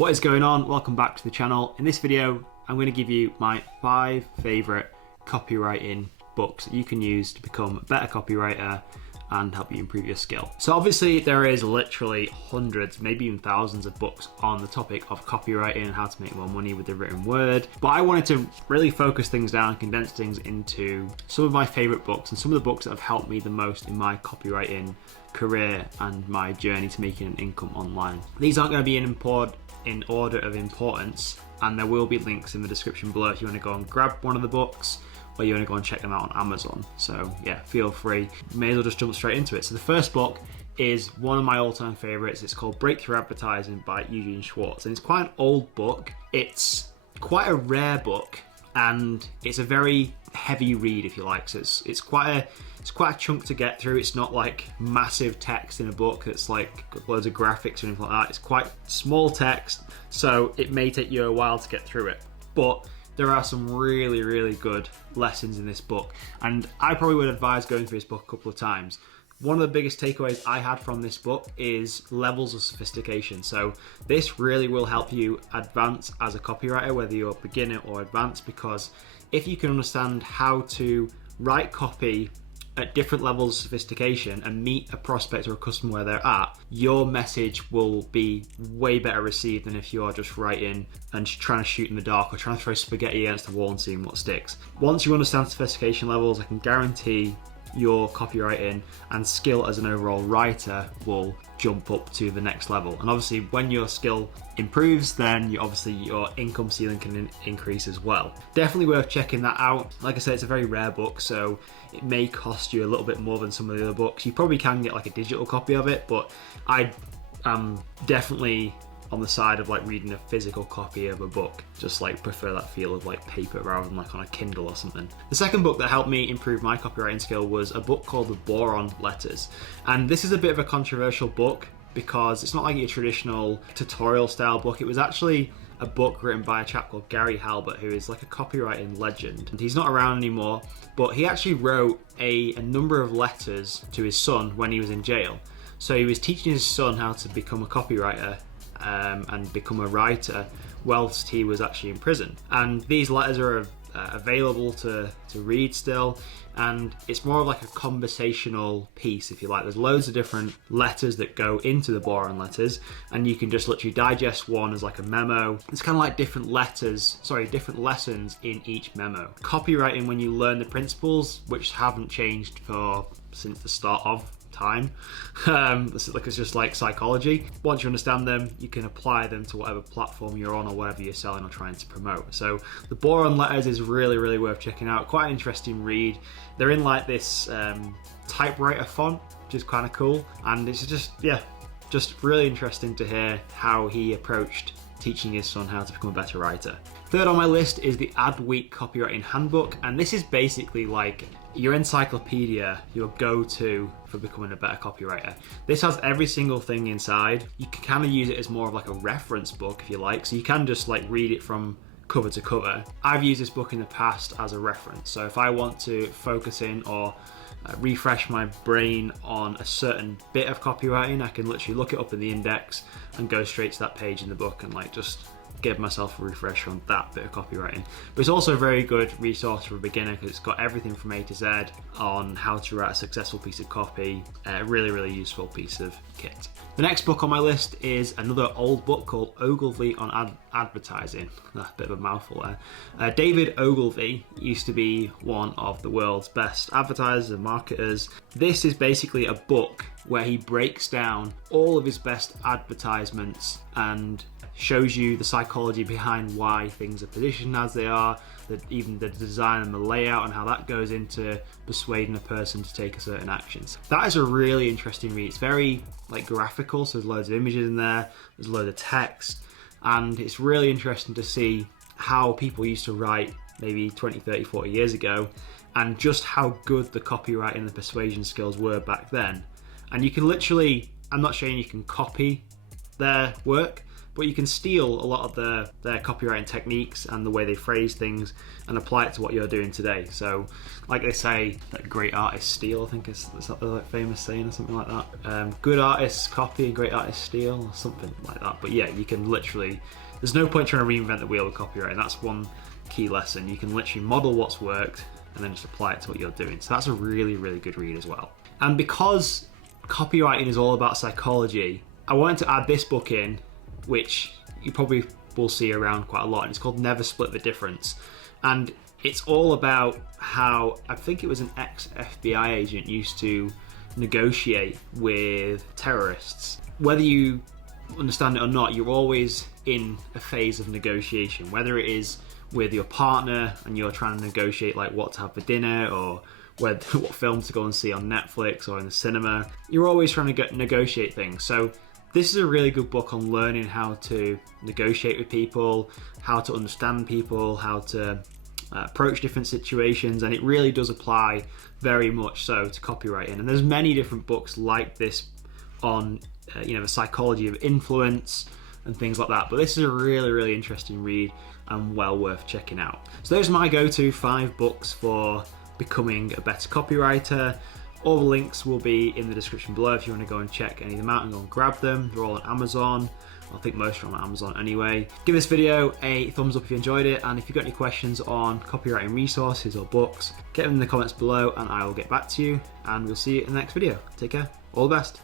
What is going on? Welcome back to the channel. In this video, I'm going to give you my 5 favourite copywriting books that you can use to become a better copywriter and help you improve your skill. So obviously there is literally hundreds, maybe even thousands of books on the topic of copywriting and how to make more money with the written word. But I wanted to really focus things down, condense things into some of my favorite books and some of the books that have helped me the most in my copywriting career and my journey to making an income online. These aren't going to be in order of importance, and there will be links in the description below if you want to go and grab one of the books, or you want to go and check them out on Amazon. So yeah, feel free. May as well just jump straight into it. So the first book is one of my all-time favorites. It's called Breakthrough Advertising by Eugene Schwartz, and it's quite an old book. It's quite a rare book, and it's a very heavy read, if you like. So it's quite a chunk to get through. It's not like massive text in a book that's like loads of graphics or anything like that. It's quite small text, so it may take you a while to get through it. But there are some really, really good lessons in this book, and I probably would advise going through this book a couple of times. One of the biggest takeaways I had from this book is levels of sophistication. So this really will help you advance as a copywriter, whether you're a beginner or advanced, because if you can understand how to write copy at different levels of sophistication and meet a prospect or a customer where they're at, your message will be way better received than if you are just writing and trying to shoot in the dark or trying to throw spaghetti against the wall and seeing what sticks. Once you understand sophistication levels, I can guarantee your copywriting and skill as an overall writer will jump up to the next level. And obviously when your skill improves, then your income ceiling can increase as well. Definitely worth checking that out. Like I said, it's a very rare book, so it may cost you a little bit more than some of the other books. You probably can get like a digital copy of it, but I am definitely on the side of like reading a physical copy of a book. Just like prefer that feel of like paper rather than like on a Kindle or something. The second book that helped me improve my copywriting skill was a book called the Boron Letters. And this is a bit of a controversial book because it's not like your traditional tutorial style book. It was actually a book written by a chap called Gary Halbert, who is like a copywriting legend. And he's not around anymore, but he actually wrote a number of letters to his son when he was in jail. So he was teaching his son how to become a copywriter and become a writer whilst he was actually in prison. And these letters are available to read still, and it's more of like a conversational piece, if you like. There's loads of different letters that go into the Boron Letters, and you can just literally digest one as like a memo. It's kind of like different lessons in each memo. Copywriting, when you learn the principles, which haven't changed since the start of time, it's just like psychology. Once you understand them, you can apply them to whatever platform you're on or whatever you're selling or trying to promote. So the Boron Letters is really, really worth checking out. Quite an interesting read. They're in like this typewriter font, which is kind of cool, and it's just really interesting to hear how he approached teaching his son how to become a better writer. Third on my list is the Adweek Copywriting Handbook, and this is basically like your encyclopedia, your go-to for becoming a better copywriter. This has every single thing inside. You can kind of use it as more of like a reference book, if you like, so you can just like read it from cover to cover. I've used this book in the past as a reference, so if I want to focus in or refresh my brain on a certain bit of copywriting, I can literally look it up in the index and go straight to that page in the book and like just give myself a refresher on that bit of copywriting. But it's also a very good resource for a beginner because it's got everything from A to Z on how to write a successful piece of copy. A really, really useful piece of kit. The next book on my list is another old book called Ogilvy On Advertising. A bit of a mouthful there. David Ogilvy used to be one of the world's best advertisers and marketers. This is basically a book where he breaks down all of his best advertisements and shows you the psychology behind why things are positioned as they are, that even the design and the layout and how that goes into persuading a person to take a certain action. So that is a really interesting read. It's very like graphical, so there's loads of images in there, there's loads of text, and it's really interesting to see how people used to write maybe 20, 30, 40 years ago, and just how good the copywriting and the persuasion skills were back then. And you can literally, I'm not saying you can copy their work, but but you can steal a lot of their copywriting techniques and the way they phrase things and apply it to what you're doing today. So like they say, that great artists steal, I think it's a famous saying or something like that. Good artists copy and great artists steal, or something like that. But yeah, you can literally, there's no point trying to reinvent the wheel with copywriting. That's one key lesson. You can literally model what's worked and then just apply it to what you're doing. So that's a really, really good read as well. And because copywriting is all about psychology, I wanted to add this book in, which you probably will see around quite a lot, and it's called Never Split the Difference. And it's all about how, I think it was an ex-FBI agent used to negotiate with terrorists. Whether you understand it or not, you're always in a phase of negotiation, whether it is with your partner and you're trying to negotiate like what to have for dinner, or what film to go and see on Netflix or in the cinema. You're always trying to negotiate things. So this is a really good book on learning how to negotiate with people, how to understand people, how to approach different situations, and it really does apply very much so to copywriting. And there's many different books like this on the psychology of influence and things like that, but this is a really, really interesting read and well worth checking out. So those are my go-to 5 books for becoming a better copywriter. All the links will be in the description below if you want to go and check any of them out and go and grab them. They're all on Amazon. I think most are on Amazon anyway. Give this video a thumbs up if you enjoyed it, and if you've got any questions on copywriting resources or books, get them in the comments below and I will get back to you, and we'll see you in the next video. Take care, all the best.